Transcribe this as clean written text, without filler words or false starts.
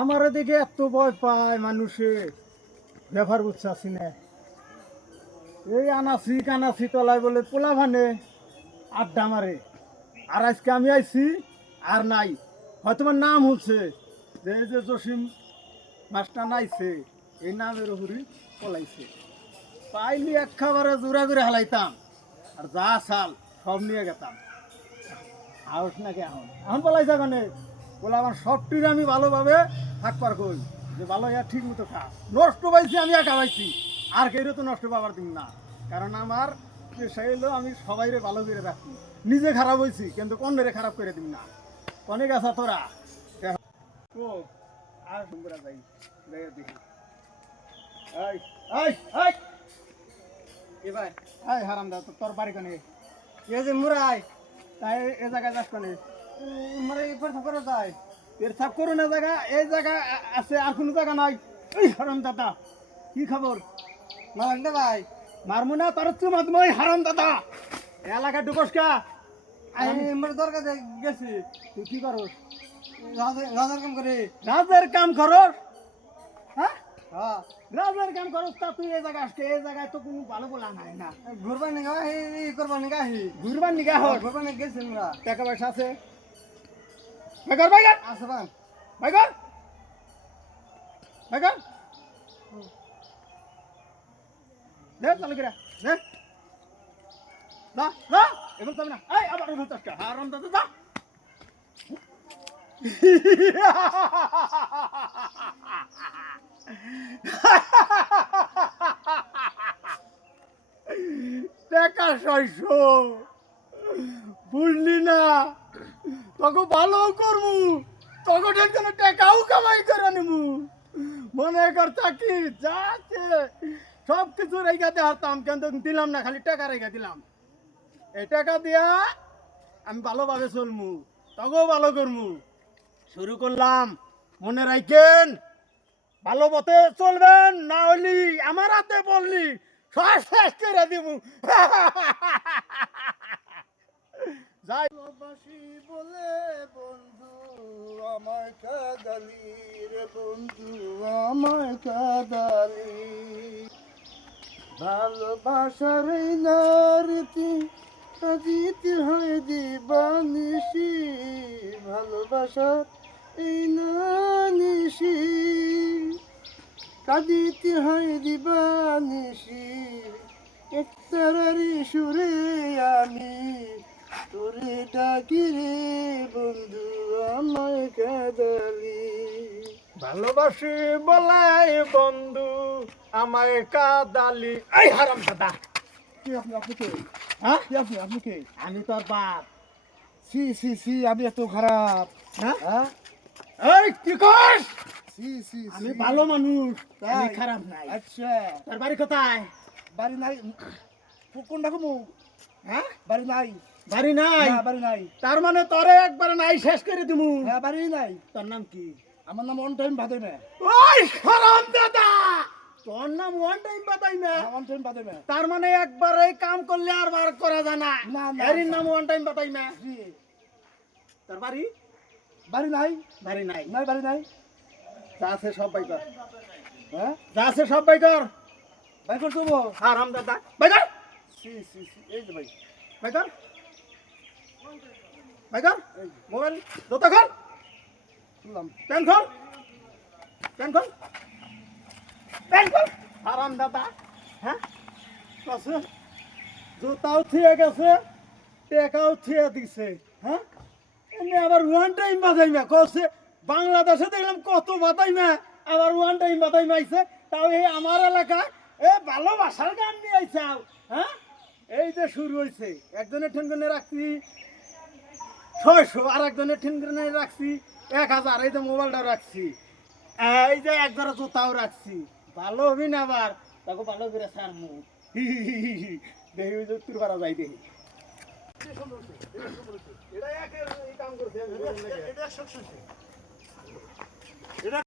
আমার দিকে এত ভয় পায় মানুষে ব্যাপার বুঝছি না। এই আনাসি কানাসি তলায় বলে পোলা ভানে আড্ডা মারে। আর আজকে আমি আইছি আর নাই, হয়তো আমার নাম হচ্ছে যে এই যে জসিম মাস্টার নাইছে, এই নামের উপরই পলাইছে। পাইলি এক খাবারে জোড়া করে হালাইতাম আর যা চাল সব নিয়ে গেতাম। আউস নাকি এখন পলাইছে কানে বলে আমার সবটির আমি ভালোভাবে থাকবার কই যে ভালো ইয়া ঠিক মতো খা। নষ্ট পাইছি আমি একা পাইছি, আর কেউ তো নষ্ট পাবার দিন না, কারণ আমার সেই হলো আমি সবাইরে ভালো করে রাখি। নিজে খারাপ হয়েছি কিন্তু অন্যরে খারাপ করে দিন না। অনেক আছা তোরা ও আর সুন্দরা যাই দেখি। এই এই এই এ ভাই এই হারামদা তোর বাড়ি কানে এ যে মুরাই তাই এ জায়গায় যাস কানে মানে এরপর করে যায় এর সাপ করো না জায়গা, এই জায়গা আছে আর কোনো জায়গা নাই। এই হারাম দাদা কি খবর মারন্দা ভাই? মারমু না তোর চুম আদমই হারাম দাদা এলাকা ঢুকস কা? আমি আমার দরকার গেছি। তুই কি করস? রাজার কাম করে। রাজার কাম করস? হ্যাঁ হ্যাঁ রাজার কাম করস তা তুই এই জায়গা আসকে? এই জায়গায় তো কোনো ভালো বলা নাই না। ঘুরবার নিগা এই করবার নিগা হি ঘুরবার নিগা হ ঘুরবার নিগা গেছি আমরা। টাকা পয়সা আছে? বাইগার বাইগার আছে বান বাইগার বাইগার দে চালু করে দে না না এবার তবে না। এই আবার উঠে টাকা হারাম দাদা দা টাকা 600 বুঝলি না? তোকে ভালো করবো, তোকে টেনশন টাকাও কামাই করে নিবো। মনে কর চাকরি যাচ্ছে সব কিছু রেখে হারতাম কিন্তু দিলাম না, খালি টাকা রেখে দিলাম। এই টাকা দিয়া আমি ভালোভাবে চলমু, তোকেও ভালো করমু। শুরু করলাম, মনে রাখেন ভালো পথে চলবেন, না হলি আমার হাতে বললি সব শেষ করে দিব। ভালোবাসি বলে বন্ধু আমায় কাঁদালি রে, বন্ধু আমায় কাঁদালি। ভালোবাসার এই নারীতি কাঁদিতে হয় দিবানিশি, ভালোবাসার এই নানিশি কাঁদিতে হয় দিবানিশি। একতারারি সুরে আমি তোরে ডাকি রে, বন্ধু আমায় কাঁদালি। ভালোবাসি বলাই বন্ধু আমায় কাঁদালি। এই হারাম দাদা কি আপনি কে? হ্যাঁ আপনি কে? আমি তোর বাপ। সি সি সি আমি এত খারাপ? হ্যাঁ এই কি কস? সি সি আমি ভালো মানুষ, আমি খারাপ নাই। আচ্ছা তোর বাড়ি কোথায়? বাড়ি নাই। কোনটা কমু? হ্যাঁ বাড়ি নাই। বাড়ি নাই? বাড়ি নাই। তার মানে তোরে একবার নাই শেষ করে দিমু। হ্যাঁ বাড়ি নাই। তোর নাম কি? আমার নাম অন টাইম বাদে না। ওই হারাম দাদা তোর নাম ওয়ান টাইম বাদাই না? ওয়ান টাইম বাদে না। তার মানে একবার এই কাম করলে আর বার করা যায় না? না এর নাম ওয়ান টাইম বাদাই না। জি তোর বাড়ি? বাড়ি নাই। বাড়ি নাই? নাই বাড়ি নাই। যা আছে সব বাই কর। হ্যাঁ যা আছে সব বাই কর। বাই কর দেবো? হারাম দাদা বাই কর। সি সি সি এই যে ভাই বাই কর বাই কর। মোবাইল জোতা খোল, প্যান্ট খোল, প্যান্ট খোল, প্যান্ট খোল। হারাম দাদা হ্যাঁ কসে জুতাও থিয়ে গেছে, টেকাও থিয়ে দিছে। হ্যাঁ এমনি আবার ওয়ান টাইম বাদাই না কসে? বাংলাদেশে দেখলাম কত বাদাই না, আবার ওয়ান টাইম বাদাই মাইছে। তাও এই আমার এলাকায় এ ভালোবাসার গান নিয়ে আইসাও। হ্যাঁ এই যে শুরু হয়েছে, একজনের ঠেনগনে রাখছি 600, আর একজনের ঠেনগনে রাখছি 1000, এই যে মোবাইলটাও রাখছি, এই যে একজোড়া জুতাও রাখছি। ভালো হবি না আবার তাকে ভালো করে সারমু। দেখি ওই যে তোর পারা যাই দেখি। এটা কাম করছে